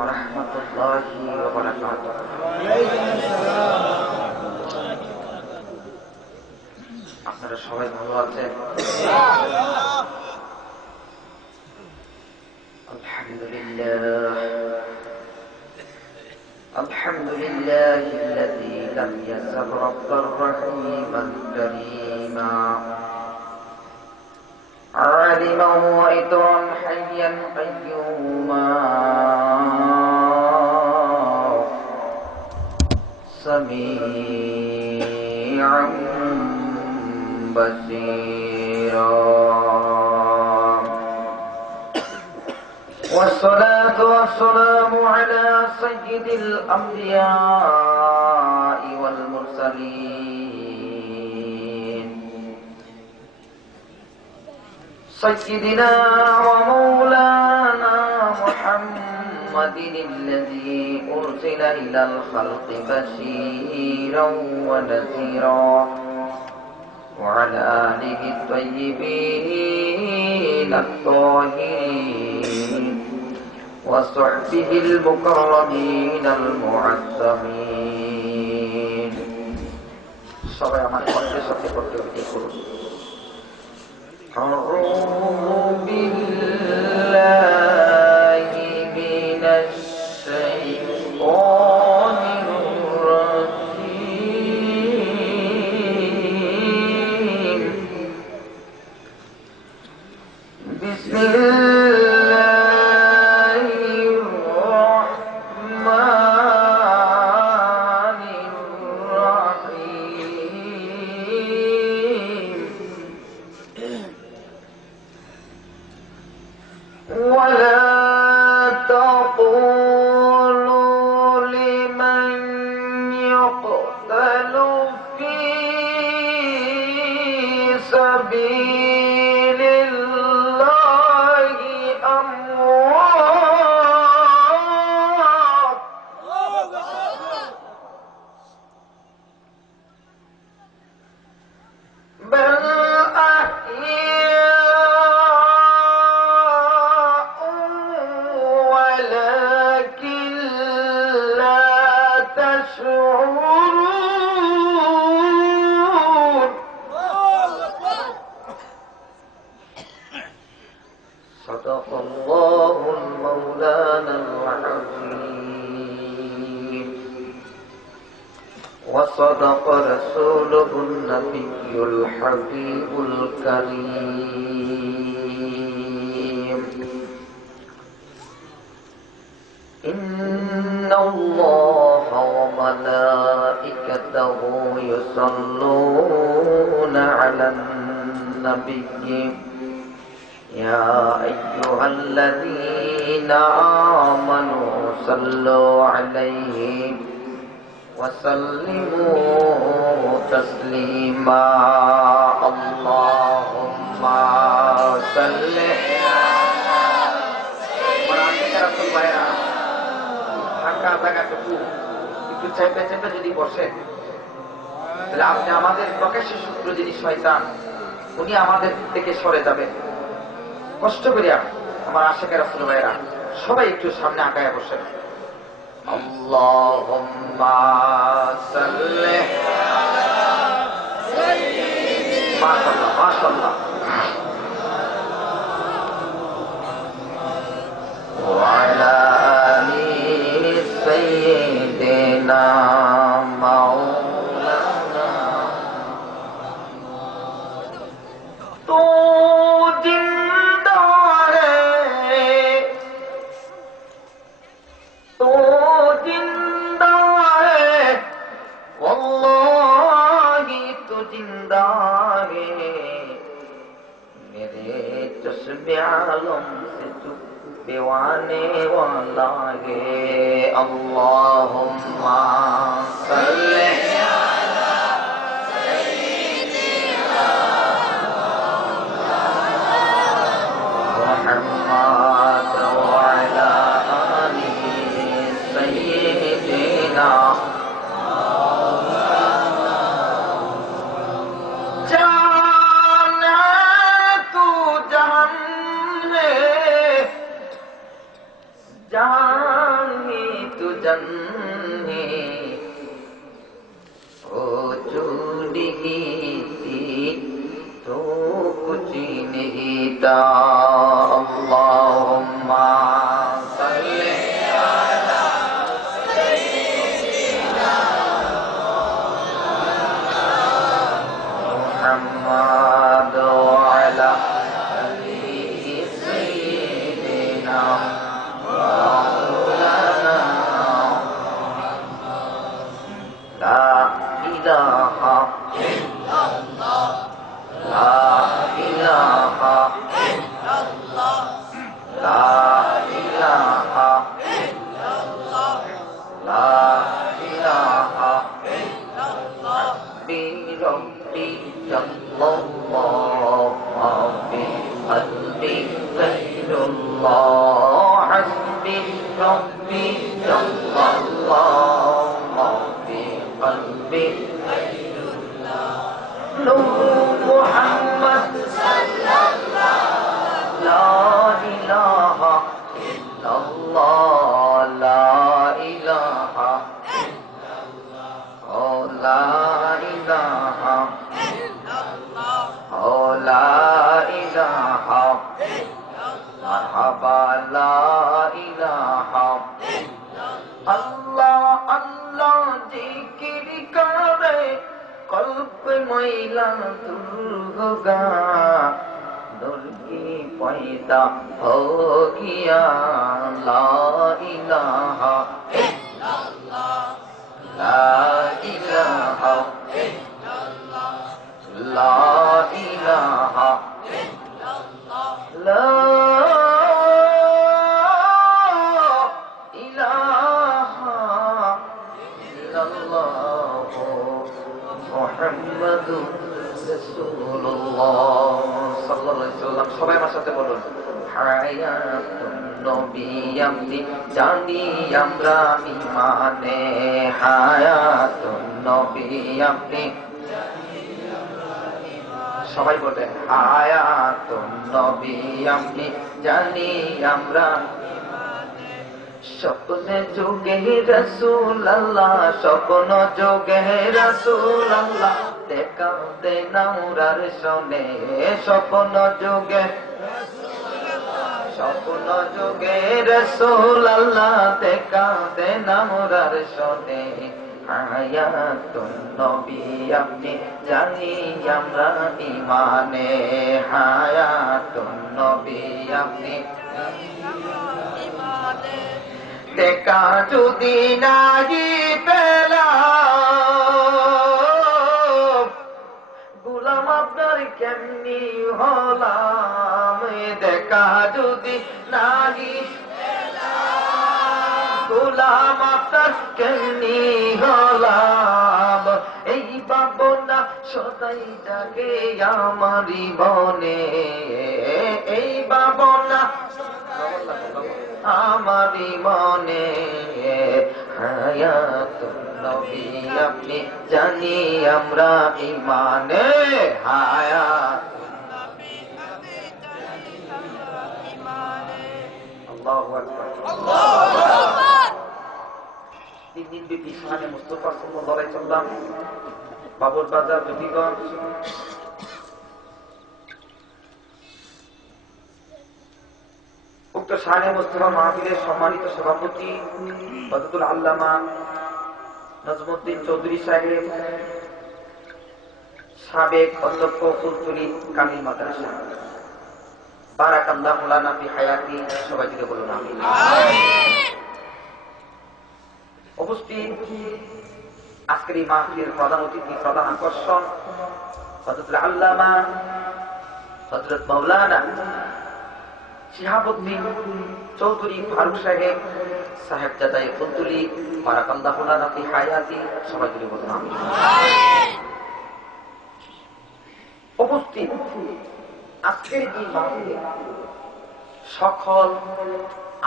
ورحمة الله وبركاته. আপনারা সবাই ভালো আছেন? আলহামদুলিল্লাহ আলহামদুলিল্লাহ الذي لم يزل ربا رحيما كريما عالما وإطرا حيا قيوما سميعا بصيرا والصلاة والسلام على سيد الأنبياء والمرسلين سيدنا ومولانا محمد الذي أرسل إلى الخلق بشيرا ونذيرا وعلى آله الطيبين الطاهرين وصحبه المكرمين المعظمين সবাই আমার কণ্ঠের সাথে করতে করুন أعوذ بالله من الشيطان الرجيم بسم الله الرحمن الرحيم ولا تقولوا لمن يقتل في سبيل الله أموات بل صدق الله المولانا العظيم وصدق رسوله النبي الحبيب الكريم إن الله وملائكته يصلون على النبي يا أيها الذين آمنوا صلوا عليه وسلموا تسليما اللهم صل একটু চাইপে চাইপে যদি বসেন তাহলে আপনি আমাদের প্রকাশ্য শত্রু যিনি শয়তান উনি আমাদের থেকে সরে যাবেন। কষ্ট করিয়া আমার আশিকের রাসূল ভাইরা সবাই একটু সামনে আগায় বসেন। আল্লাহুম্মা সাল্লি আলা সাইয়্যিদিনা মাশাআল্লাহ মাশাআল্লাহ ওয়া আলা আলি সাইয়্যিদিনা মাওলানা তো आलम से चुपवाने वाला है अल्लाहुम्मा सल्ली अला सय्यिदिना मुहम्मद व अला आलि सय्यिदिना जान जन्नी ओ चूड़ी थी तो कुछ नहीं था अल्लाहुम्मा सल्ली अला सय्यिदिना मुहम्मद व अला आलि सय्यिदिना मौलाना ला इलाहा इल्लल्लाह ला इलाहा इल्लल्लाह ला इलाहा इल्लल्लाह ला इलाहा इल्लल्लाह हस्बी रब्बी अल्लाह हस्बी qalbi ghayrullah hasbi rabbi Allah fi qalbi ghayrullah nur Muhammad sallallahu la ilaha illallah la ilaha illallah oh la ilaha illallah oh la ilaha marhaba la ilaha Allah Allah zikr kare qalb maila dur hoga nur ki paida ho gaya la ilaha illallah la ilaha illallah la ilaha illallah la মুহাম্মাদুর রাসূলুল্লাহ সাল্লাল্লাহু আলাইহি ওয়াসাল্লাম সবাই আমার সাথে বলুন হায়াতুন নবী আমি জানি আমরা ইমানে হায়াতুন নবী আপনি সবাই বলেন হায়াতুন নবী আপনি জানি আমরা স্বপ্নে যোগে রাসূলুল্লাহ স্বপ্ন যোগে রাসূলুল্লাহ দেখা দেন আমরার শোনে স্বপ্ন যোগে রাসূলুল্লাহ দেখা দেন আমরার শোনে হায়াতুন নবী আপনি জানি আমরা ইমানে হায়াতুন নবী আপনি দেখা যদি নাহি পেলাম গোলাম আপনার কেমনি হলাম দেখা যদি নাহি গোলাম আপনার কেমনি হলাম এই ভাবনা সদাই জাগে আমারি মনে এই ভাবনা আমারি মনে হায়াতুন নবী আপনি জানি আমরা ইমানে হায়াতুন নবী আপনি জানি আমরা ইমানে আল্লাহু আকবার আল্লাহু আকবার তিন দিন ব্যাপী শানে মুস্তাফা সাল্লাল্লাহু আলাইহি ওয়াসাল্লাম বাবুর বাজার জকিগঞ্জ উক্ত শানে মুস্তাফা মাহফিলের সম্মানিত সভাপতি হযরতুল আল্লামা নজমুদ্দিন চৌধুরী সাহেব সাবেক অধ্যক্ষ ফুলতলী কামিল মাদ্রাসা বারাকাল্লাহু লানা ফি হায়াতি সবাই দিকে বলুন আমিন উপস্থিত আজকের এই মাহফিলের প্রধান অতিথি প্রধান আকর্ষণ হযরতুল আল্লামা হযরত মাওলানা শিহাবুদ্দিন চৌধুরী ফারুক সাহেব সাহেবজাদা ফুলতলী বারাকাল্লাহু লানা ফি হায়াতি সবাই দিকে বলুন আমিন উপস্থিত আজকের এই মাহফিলে সকল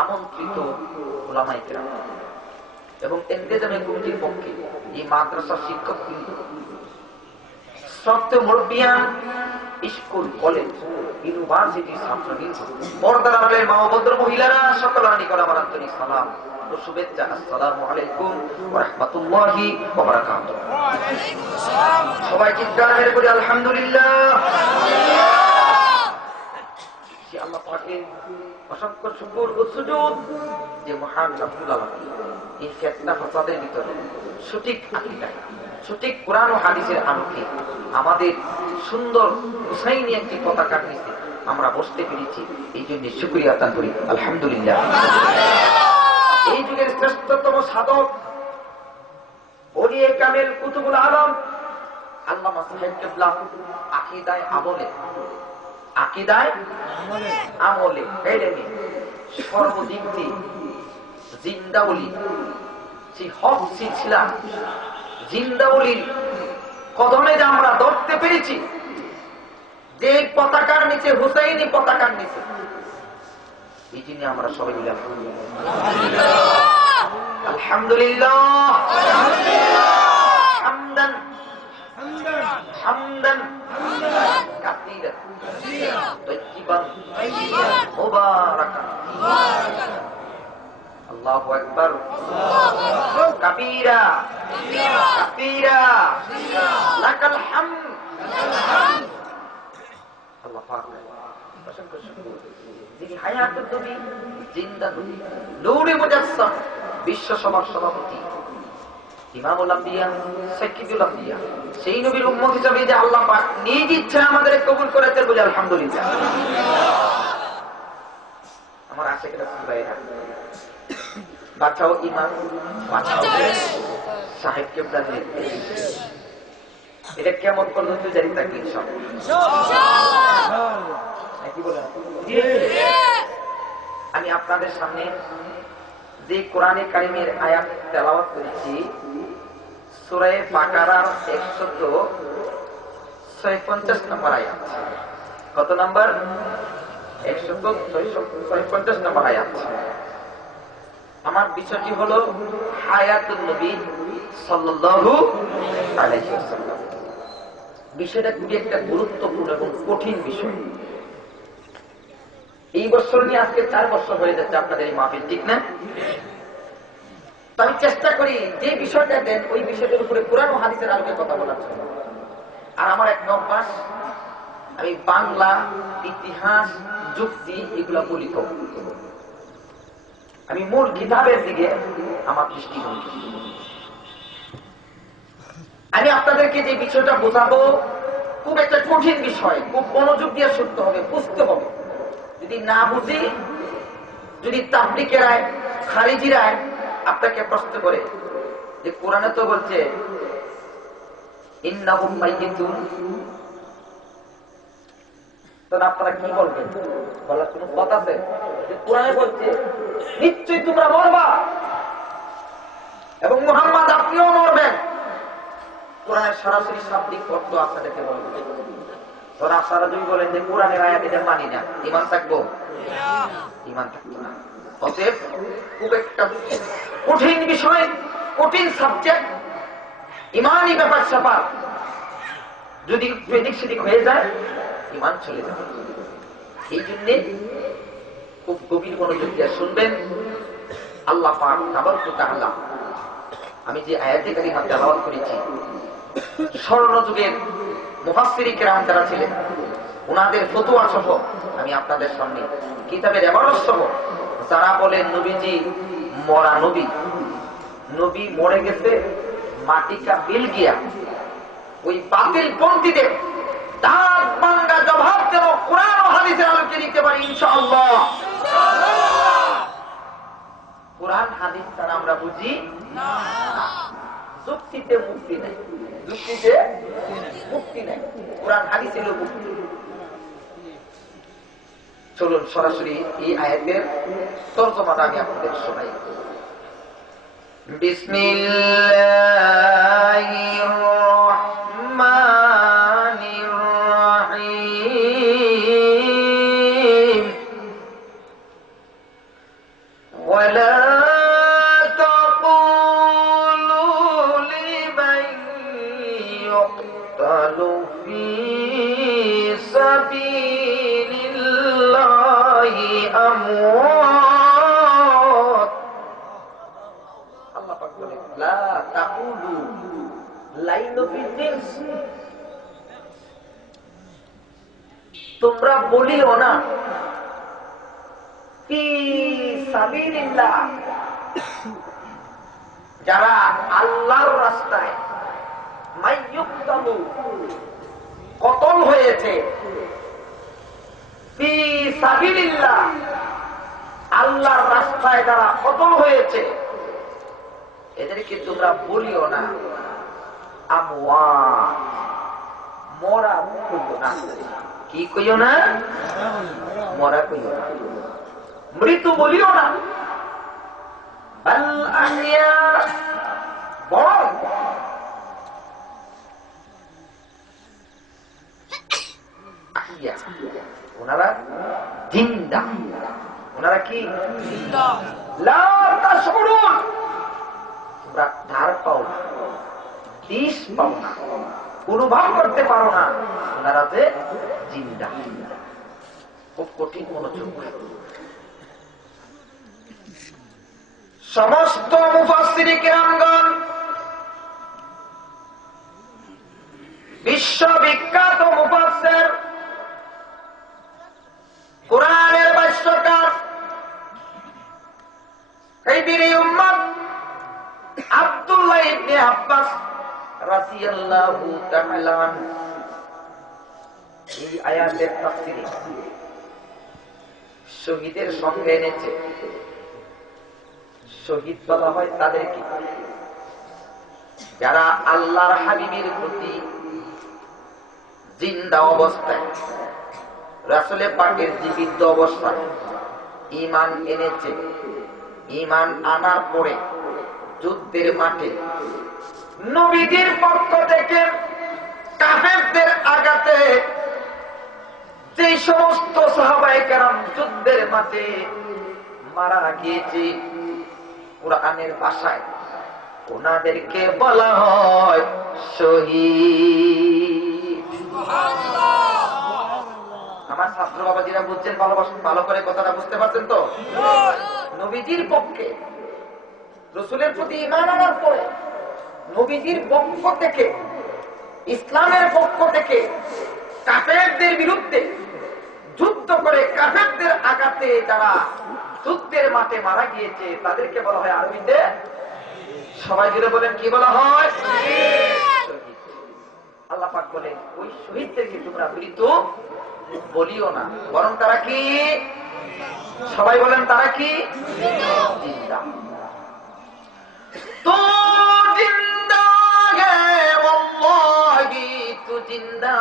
আমন্ত্রিত উলামায়ে কেরাম এবং ইন্তেজামী কমিটির পক্ষে এই মাদ্রাসার শিক্ষকবৃন্দ সত্য মুরব্বিয়ান, স্কুল, কলেজ, ইউনিভার্সিটি ছাত্রবৃন্দ, পর্দার আড়ালের মা ও ভদ্র মহিলারা, সকলের নিকট আমার আন্তরিক সালাম ও শুভেচ্ছা। আসসালামু আলাইকুম ওয়া রাহমাতুল্লাহি ওয়া বারাকাতুহু। সবাই চিৎকার মেরে বলি আলহামদুলিল্লাহ। আল্লাহ পাকের অসংখ্য শুকর ও সুজুদ যে মহান রব্বুল আলামিন এই ফিতনা ফাসাদের ভিতরে সঠিক আকীদা, সঠিক কোরআন ও হাদিসের আলোকে আমাদের সুন্দর হুসাইনি একটি পতাকার নিচে আমরা বসতে পেরেছি, এই জন্য শুকরিয়া আদায় করি আলহামদুলিল্লাহ। এই যুগের শ্রেষ্ঠতম সাধক ওলিয়ে কামেল কুতুবুল আলম আল্লামা সাহেব কিবলা আকীদায় আমলে এলেমে সর্বদিক দিয়ে জিন্দা ওলি, সেই হক সিলসিলা জিন্দা ওলির কদমে যে আমরা ধরতে পেরেছি, যে পতাকার নিচে, হুসাইনি পতাকার নিচে, এই জন্য আমরা সবাই মিলে আলহামদুলিল্লাহ, হামদান হামদান কাসীরান তাইয়িবান মুবারাকান। আল্লাহু আকবার কাবীরা কাবীরা লাকাল হামদ। আল্লাহ পাক অসংখ্য শুকর, যিনি হায়াতুন নবী, জিন্দা নবী, নূরে মুজাসসাম, বিশ্ব সমাজ সভাপতি, ইমামুল আম্বিয়া, সাইয়্যিদুল আম্বিয়া, সেই নবীর উম্মত হিসেবে যে আল্লাহ পাক নিজ ইচ্ছা আমাদের কবুল করেছেন বলে আলহামদুলিল্লাহ। আমার আশিকেরা ভাইরা, বাঁচাও ইমান, বাঁচাও সাহেব কিবলার নির্দেশ, এটা কেমন পর্যন্ত জারি থাকবে কি বলেন? আমি আপনাদের সামনে যে কোরআনে কারিমের আয়াত তেলাওয়াত করেছি, সূরা বাকারার 156 নম্বর আয়াত। কত নম্বর? 156 নম্বর আয়াত। আমার বিষয়টি হলো হায়াতুন নবী সাল্লাল্লাহু আলাইহি ওয়াসাল্লাম। বিষয়টা খুবই একটা গুরুত্বপূর্ণ এবং কঠিন বিষয়। এই বছর নিয়ে আজকে 4 বছর হয়ে যাচ্ছে আপনাদের এই মাহফিল, ঠিক না? আমি চেষ্টা করি যে বিষয়টা দেন ওই বিষয়টার উপরে কোরআন ও হাদিসের আলোকে কথা বলার জন্য। আর আমার এক অভ্যাস, আমি বাংলা, ইতিহাস, যুক্তি এগুলা বলি কম। আমি মূল কিতাবের দিকে আমার দৃষ্টি করি। আমি আপনাদেরকে যে বিষয়টা বোঝাবো খুব একটা কঠিন বিষয়, খুব মনোযোগ দিয়ে শুনতে হবে, বুঝতে হবে। যদি না বুঝি, যদি তাবলীগেরায়, খারিজিরায় আপনাকে প্রশ্ন করে যে কোরআনে তো বলছে ইন্নাহুম মাইয়িতুন, তখন আপনারা কি বলবেন? বলার কোন কথা আছে? যে কোরআনে বলছে নিশ্চয়ই তোমরা মরবা এবং মুহাম্মদ আপনিও মরবেন। কোরআনের সরাসরি শাব্দিক অর্থ আপনাদেরকে বলবেন। তখন আপনারা যদি বলেন যে কোরআনের আয়াত এটা মানি না, ঈমান থাকবো? ঈমান থাকবো না। অতএব খুব একটা কঠিন বিষয়, কঠিন সাবজেক্ট, ঈমানি ব্যাপার স্যাপার। যদি এদিক সেদিক হয়ে যায় ঈমান চলে যাবে। এই জন্যে খুব গভীর মনোযোগ দিয়ে শুনবেন। আল্লাহ পাক তাবারক ওয়া তাআলা আমি যে আয়াতে কারিমা তেলাওয়াত করেছি, স্বর্ণ যুগের মুফাসসিরিন কিরাম যারা ছিলেন ওনাদের ফতোয়া সহ আমি আপনাদের সামনে কিতাবের ইবারত সহ, যারা বলেন নবীজি মরা নবী, নবী মরে গেছে, মাটি কা মিল গিয়া, ওই বাতিল পন্থীদের দাঁত ভাঙ্গা জবাব যেন কোরআন ও হাদিসের আলোকে দিতে পারি ইনশাআল্লাহ। কোরআন হাদিস ছাড়া আমরা বুঝি না। যুক্তিতে মুক্তি নাই, যুক্তিতে মুক্তি নাই, কোরআন হাদিসের মুক্তি। চলুন সরাসরি এই আয়াতের তরজমাটা আমি আপনাদের শোনাই। বিসমিল্লাহির রাহমানির রাহিম। ওয়ালা তাকুলু লিমান ইউকতালু আল্লাহ পাক বলেন লা তাকুলু লাইন অফ জিন্স, তোমরা বলিও না ফি সাবিলিল্লাহ, যারা আল্লাহর রাস্তায় মাইয়ুকতালু কতল হয়েছে, ফি সাবিলিল্লাহ আল্লাহর রাস্তায় যারা কতল হয়েছে, এদেরকে তোমরা বলিও না আমওয়াত, মরা কইও না। কি কইও না? মরা কইও না, মৃত্যু বলিও না। বাল আহইয়া, বরং আহইয়া, ওনারা জিন্দা। ওনারা কি? জিন্দা। লা তাশউরুন, তোমরা ধার পাও না, দিশ পাও না, অনুভব করতে পারো না ওনারা যে জিন্দা। খুব কঠিন মনোযোগ। সমস্ত মুফাসসিরে কেরামগণ, বিশ্ববিখ্যাত মুফাসসির, কোরআনের ভাষ্যকার, কাইদির উম্মত আব্দুল্লাহ ইবনে আব্বাস রাদিয়াল্লাহু তাআলা এই আয়াতের তাফসীরে শহীদের সঙ্গে এনেছে। শহীদ বলা হয় তাদেরকে যারা আল্লাহর হাবিবের প্রতি জিন্দা অবস্থায়, রাসূলে পাকের জীবিত অবস্থায় ঈমান এনেছে। ঈমান আনার পরে যুদ্ধের মাঠে নবীজির পক্ষ থেকে কাফেরদের আঘাতে যে সমস্ত সাহাবায়ে কেরাম যুদ্ধের মাঠে মারা গিয়েছে, কুরআনের ভাষায় ওনাদেরকে বলা হয় শহীদ। আমার ছাত্র বাবাজিরা বুঝছেন? ভালো করে কথাটা বুঝতে পারছেন তো? নবীজির পক্ষে, রাসূলের প্রতি ঈমান আনার পরে নবীজির পক্ষ থেকে, ইসলামের পক্ষ থেকে কাফেরদের বিরুদ্ধে যুদ্ধ করে কাফেরদের আঘাতে যারা যুদ্ধের মাঠে মারা গিয়েছে তাদেরকে বলা হয় আরবিতে, সবাই জুড়ে বলেন কি বলা হয়? আল্লাহ পাক বলেন ওই শহীদদেরকে তোমরা মৃত বলিও না, বরং তারা কি? সবাই বলেন তারা কি? জিন্দা। তো জিন্দা হে ওয়াল্লাহি, তু জিন্দা।